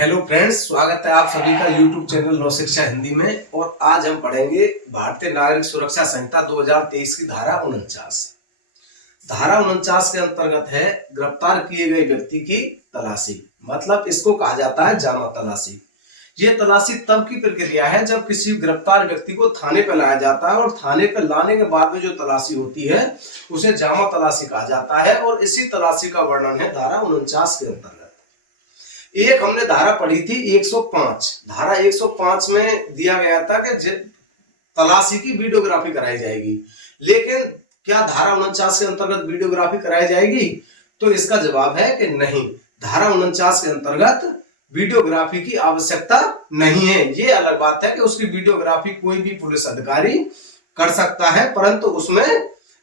Hello friends, स्वागत है आप सभी का यूट्यूब चैनल लो शिक्षा हिंदी में। और आज हम पढ़ेंगे भारतीय नागरिक सुरक्षा संहिता 2023 की धारा 49। धारा 49 के अंतर्गत है गिरफ्तार किए गए व्यक्ति की तलाशी। मतलब इसको कहा जाता है जामा तलाशी। ये तलाशी तब की प्रक्रिया है जब किसी गिरफ्तार व्यक्ति को थाने पर लाया जाता है और थाने पर लाने के बाद में जो तलाशी होती है उसे जामा तलाशी कहा जाता है। और इसी तलाशी का वर्णन है धारा 49 के अंतर्गत। एक हमने धारा पढ़ी थी 105। धारा 105 में दिया गया था कि तलाशी की वीडियोग्राफी कराई जाएगी, लेकिन क्या धारा 49 के अंतर्गत वीडियोग्राफी कराई जाएगी? तो इसका जवाब है कि नहीं। धारा 49 के अंतर्गत वीडियोग्राफी की आवश्यकता नहीं है। ये अलग बात है कि उसकी वीडियोग्राफी कोई भी पुलिस अधिकारी कर सकता है, परंतु उसमें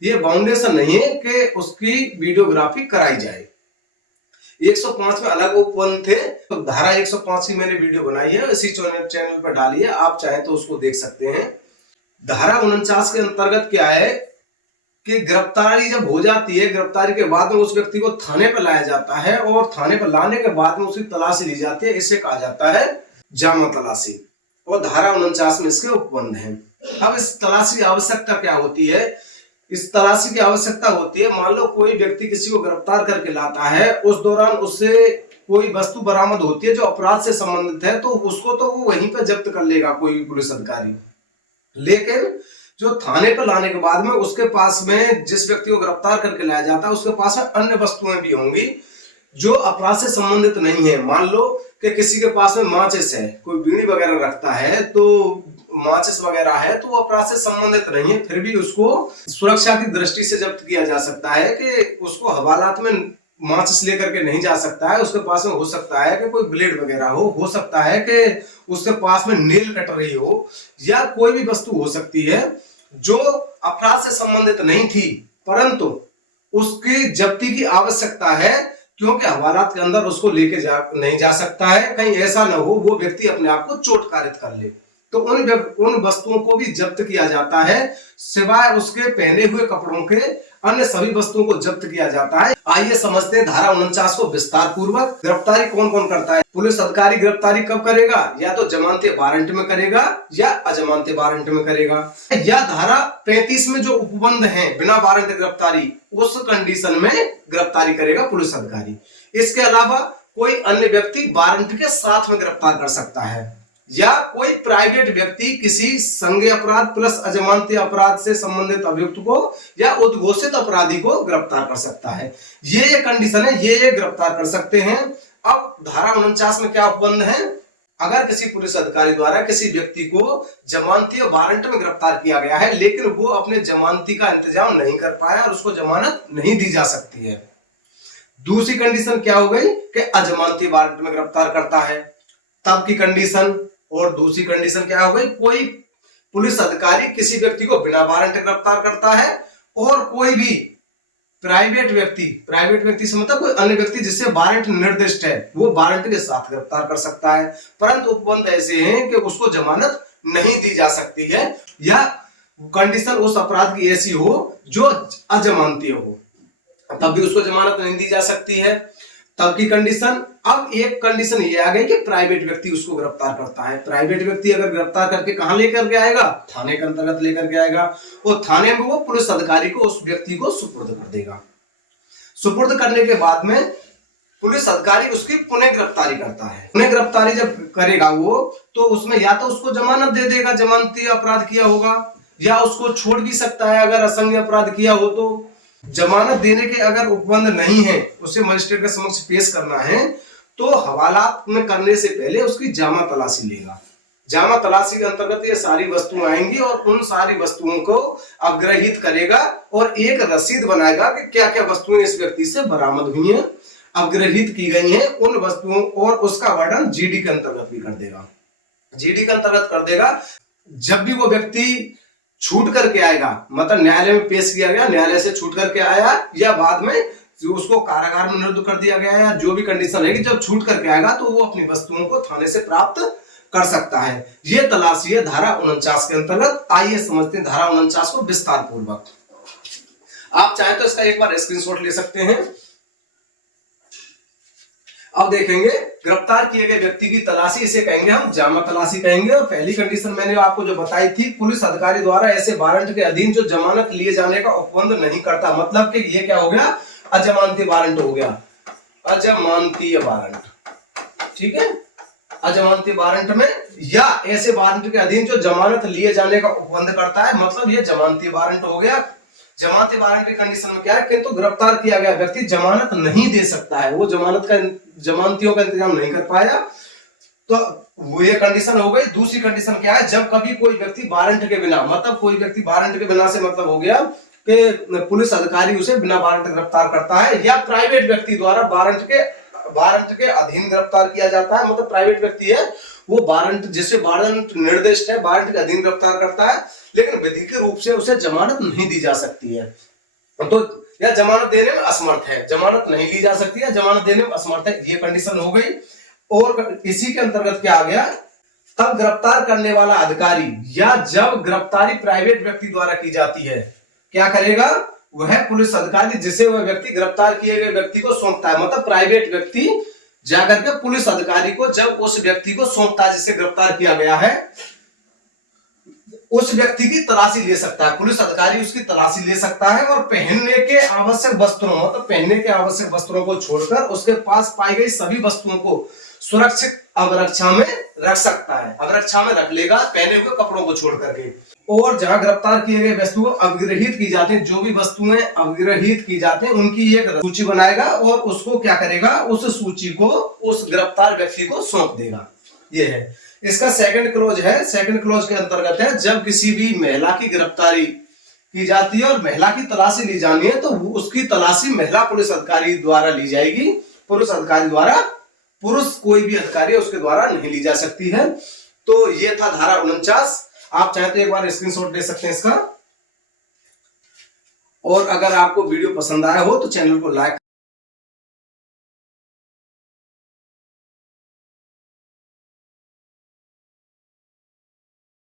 ये बाउंडेशन नहीं है कि उसकी वीडियोग्राफी कराई जाए। 105 में अलग उपबंध थे, तो धारा 105 की मैंने वीडियो बनाई है, इसी चैनल पर डाली है, आप चाहें तो उसको देख सकते हैं। धारा 49 के अंतर्गत क्या है कि गिरफ्तारी जब हो जाती है, गिरफ्तारी के बाद में उस व्यक्ति को थाने पर लाया जाता है और थाने पर लाने के बाद में उसकी तलाशी ली जाती है। इसे कहा जाता है जामा तलाशी और धारा 49 में इसके उपबंध हैं। अब इस तलाशी की आवश्यकता क्या होती है? इस तलाशी की आवश्यकता होती है, मान लो कोई व्यक्ति किसी को गिरफ्तार करके लाता है, उस दौरान उससे कोई वस्तु बरामद होती है जो अपराध से संबंधित है, तो उसको तो वो वहीं पर जब्त कर लेगा कोई पुलिस अधिकारी। लेकिन जो थाने पर लाने के बाद में उसके पास में जिस व्यक्ति को गिरफ्तार करके लाया जाता है उसके पास में अन्य वस्तुएं भी होंगी जो अपराध से संबंधित नहीं है। मान लो कि किसी के पास में माचिस है, कोई बीड़ी वगैरह रखता है, तो माचिस वगैरह है तो वो अपराध से संबंधित नहीं है, फिर भी उसको सुरक्षा की दृष्टि से जब्त किया जा सकता है कि उसको हवालात में माचिस लेकर के नहीं जा सकता है। उसके पास में हो सकता है कि कोई ब्लेड वगैरह हो सकता है कि उसके पास में नेल कटरी हो, या कोई भी वस्तु हो सकती है जो अपराध से संबंधित नहीं थी, परंतु उसकी जब्ती की आवश्यकता है क्योंकि हवालात के अंदर उसको लेके नहीं जा सकता है, कहीं ऐसा न हो वो व्यक्ति अपने आप को चोट कारित कर ले, तो उन वस्तुओं को भी जब्त किया जाता है। सिवाय उसके पहने हुए कपड़ों के अन्य सभी वस्तुओं को जब्त किया जाता है। आइए समझते हैं धारा 49 को विस्तार पूर्वक। गिरफ्तारी कौन कौन करता है? पुलिस अधिकारी गिरफ्तारी कब करेगा? या तो जमानती वारंट में करेगा या अजमानती वारंट में करेगा। या धारा 35 में जो उपबंध है बिना वारंट गिरफ्तारी, उस कंडीशन में गिरफ्तारी करेगा पुलिस अधिकारी। इसके अलावा कोई अन्य व्यक्ति वारंट के साथ में गिरफ्तार कर सकता है, या कोई प्राइवेट व्यक्ति किसी संज्ञेय अपराध प्लस अजमानती अपराध से संबंधित अभियुक्त को या उद्घोषित अपराधी को गिरफ्तार कर सकता है। ये कंडीशन है, ये गिरफ्तार कर सकते हैं। अब धारा 49 में क्या उपबंध है? अगर किसी पुलिस अधिकारी द्वारा किसी व्यक्ति को जमानती और वारंट में गिरफ्तार किया गया है, लेकिन वो अपने जमानती का इंतजाम नहीं कर पाया और उसको जमानत नहीं दी जा सकती है। दूसरी कंडीशन क्या हो गई कि अजमानती वारंट में गिरफ्तार करता है, तब की कंडीशन। और दूसरी कंडीशन क्या हो गई? कोई पुलिस अधिकारी किसी व्यक्ति को बिना वारंट गिरफ्तार करता है और कोई भी प्राइवेट व्यक्ति से मतलब कोई अन्य व्यक्ति जिससे वारंट निर्दिष्ट है, वो वारंट के साथ गिरफ्तार कर सकता है। परंतु उपबंध ऐसे हैं कि उसको जमानत नहीं दी जा सकती है, या कंडीशन उस अपराध की ऐसी हो जो अजमानती हो, तब भी उसको जमानत नहीं दी जा सकती है। तब की कंडीशन। अब एक कंडीशन ये आ गई कि प्राइवेट व्यक्ति उसको गिरफ्तार करता है। प्राइवेट व्यक्ति अगर गिरफ्तार करके कहां लेकर के आएगा? थाने के अंतर्गत लेकर के आएगा, और थाने में वो पुलिस अधिकारी को उस व्यक्ति को सुपुर्द कर देगा। सुपुर्द करने के बाद में पुलिस अधिकारी उसकी पुनः गिरफ्तारी करता है। पुनः गिरफ्तारी जब करेगा वो, तो उसमें या तो उसको जमानत दे देगा जमानती अपराध किया होगा, या उसको छोड़ भी सकता है अगर असंज्ञेय अपराध किया हो तो। जमानत देने के अगर उपबंध नहीं है, उसे मजिस्ट्रेट के समक्ष पेश करना है, तो हवालात में करने से पहले उसकी जामा तलाशी लेगा। जामा तलाशी के अंतर्गत ये सारी वस्तुएं आएंगी और उन सारी वस्तुओं को अग्रहित करेगा और एक रसीद बनाएगा कि क्या क्या वस्तुएं इस व्यक्ति से बरामद हुई हैं, अग्रहित की गई हैं उन वस्तुओं, और उसका वर्णन जीडी के अंतर्गत भी कर देगा। जीडी के अंतर्गत कर देगा। जब भी वो व्यक्ति छूट करके आएगा, मतलब न्यायालय में पेश किया गया, न्यायालय से छूट करके आया, या बाद में उसको कारागार में निरुद्ध कर दिया गया, या जो भी कंडीशन रहेगी, जब छूट करके आएगा तो वो अपनी वस्तुओं को थाने से प्राप्त कर सकता है। ये तलाशी है धारा 49 के अंतर्गत। आइए समझते हैं धारा 49 को विस्तार पूर्वक। आप चाहे तो इसका एक बार स्क्रीनशॉट ले सकते हैं। अब देखेंगे गिरफ्तार किए गए व्यक्ति की तलाशी, इसे कहेंगे हम जामा तलाशी कहेंगे। और पहली कंडीशन मैंने आपको जो बताई थी, पुलिस अधिकारी द्वारा ऐसे वारंट के अधीन जो जमानत लिए जाने का उपबंध नहीं करता, मतलब कि ये क्या हो गया, अजमानती वारंट हो गया, अजमानतीय वारंट, ठीक है। अजमानती वारंट में या ऐसे वारंट के अधीन जो जमानत लिए जाने का उपबंध करता है, मतलब ये जमानती वारंट हो गया। जमानती वारंट की कंडीशन में क्या है, किंतु गिरफ्तार किया गया व्यक्ति जमानत नहीं दे सकता है, वो जमानतियों का इंतजाम नहीं कर पाया, तो वो ये कंडीशन हो गई। दूसरी कंडीशन क्या है, जब कभी कोई व्यक्ति वारंट के बिना, मतलब कोई व्यक्ति वारंट के बिना से मतलब हो गया कि पुलिस अधिकारी उसे बिना वारंट गिरफ्तार करता है, या प्राइवेट व्यक्ति द्वारा वारंट के अधीन गिरफ्तार किया जाता है, मतलब प्राइवेट व्यक्ति है वो वारंट, जिससे वारंट निर्दिष्ट है, वारंट के अधीन गिरफ्तार करता है, लेकिन विधिक रूप से उसे जमानत नहीं दी जा सकती है, तो या जमानत देने में असमर्थ है, जमानत नहीं ली जा सकती है, जमानत देने में असमर्थ है, ये कंडीशन हो गई। और इसी के अंतर्गत क्या आ गया, तब गिरफ्तार करने वाला अधिकारी या जब गिरफ्तारी प्राइवेट व्यक्ति द्वारा की जाती है, क्या करेगा, वह पुलिस अधिकारी जिसे वह व्यक्ति गिरफ्तार किए गए व्यक्ति को सौंपता है, मतलब प्राइवेट व्यक्ति जाकर के पुलिस अधिकारी को जब उस व्यक्ति को सौंपता है जिसे गिरफ्तार किया गया है, उस व्यक्ति की तलाशी ले सकता है, पुलिस अधिकारी उसकी तलाशी ले सकता है, और पहनने के आवश्यक वस्त्रों, मतलब पहनने के आवश्यक वस्त्रों को छोड़कर उसके पास पाई गई सभी वस्तुओं को सुरक्षित अवरक्षा में रख सकता है, अवरक्षा में रख लेगा पहने हुए कपड़ों को छोड़ करके। और जहां गिरफ्तार किए गए वस्तुएं अवग्रहित की जाती हैं, जो भी वस्तुएं अवग्रहित की जाती हैं उनकी एक सूची बनाएगा और उसको क्या करेगा, उस सूची को उस गिरफ्तार व्यक्ति को सौंप देगा। ये है इसका सेकंड क्लॉज है। सेकंड क्लॉज के अंतर्गत है, जब किसी भी महिला की गिरफ्तारी की जाती है और महिला की तलाशी ली जानी है, तो उसकी तलाशी महिला पुलिस अधिकारी द्वारा ली जाएगी, पुरुष अधिकारी द्वारा, पुरुष कोई भी अधिकारी उसके द्वारा नहीं ली जा सकती है। तो ये था धारा 49। आप चाहे तो एक बार स्क्रीनशॉट ले सकते हैं इसका। और अगर आपको वीडियो पसंद आया हो तो चैनल को लाइक